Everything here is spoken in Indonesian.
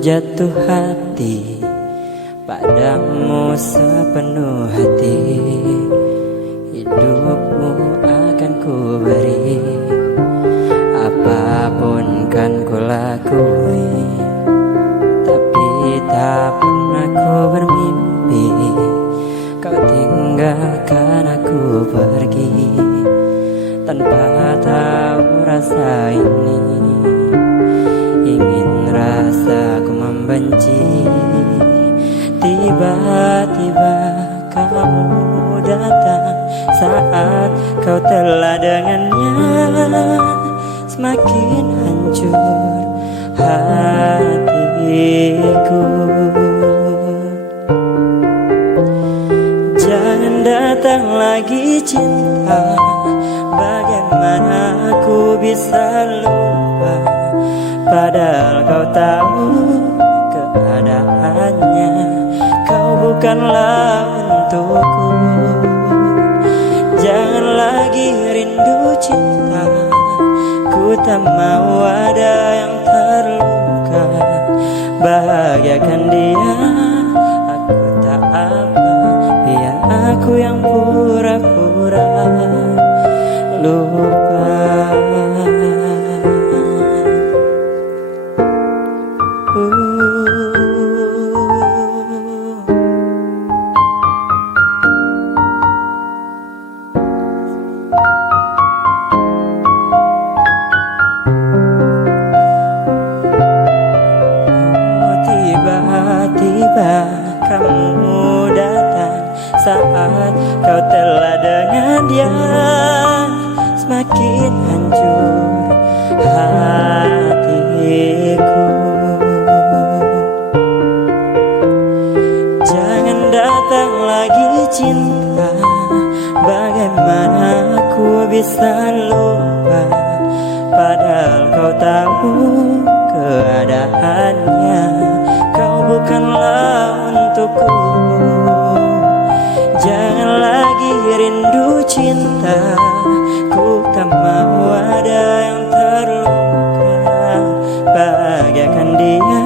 jatuh hati padamu sepenuh hati. Hidupmu akan ku beri, apapun kan ku lakui. Tapi tak pernah ku bermimpi kau tinggalkan aku pergi tanpa tahu rasa ini. Ingin rasa ku membenci, tiba-tiba kamu datang saat kau telah dengannya. Semakin hancur hatiku. Jangan datang lagi cinta, bagaimana aku bisa lupa, padahal kau tahu keadaannya. Kau bukanlah untukku. Jangan lagi rindu cinta, ku tak mau ada yang terluka. Bahagiakan dia, aku tak apa, biar aku yang pura-pura lupa. Tiba-tiba kamu datang saat kau telah dengan dia. Semakin hancur hatiku. Jangan datang lagi cinta, bagaimana aku bisa lupa, padahal kau tahu keadaannya. Kau bukanlah untukku. Jangan lagi rindu cinta, ku tak mau ada yang terluka. Bahagiakan dia,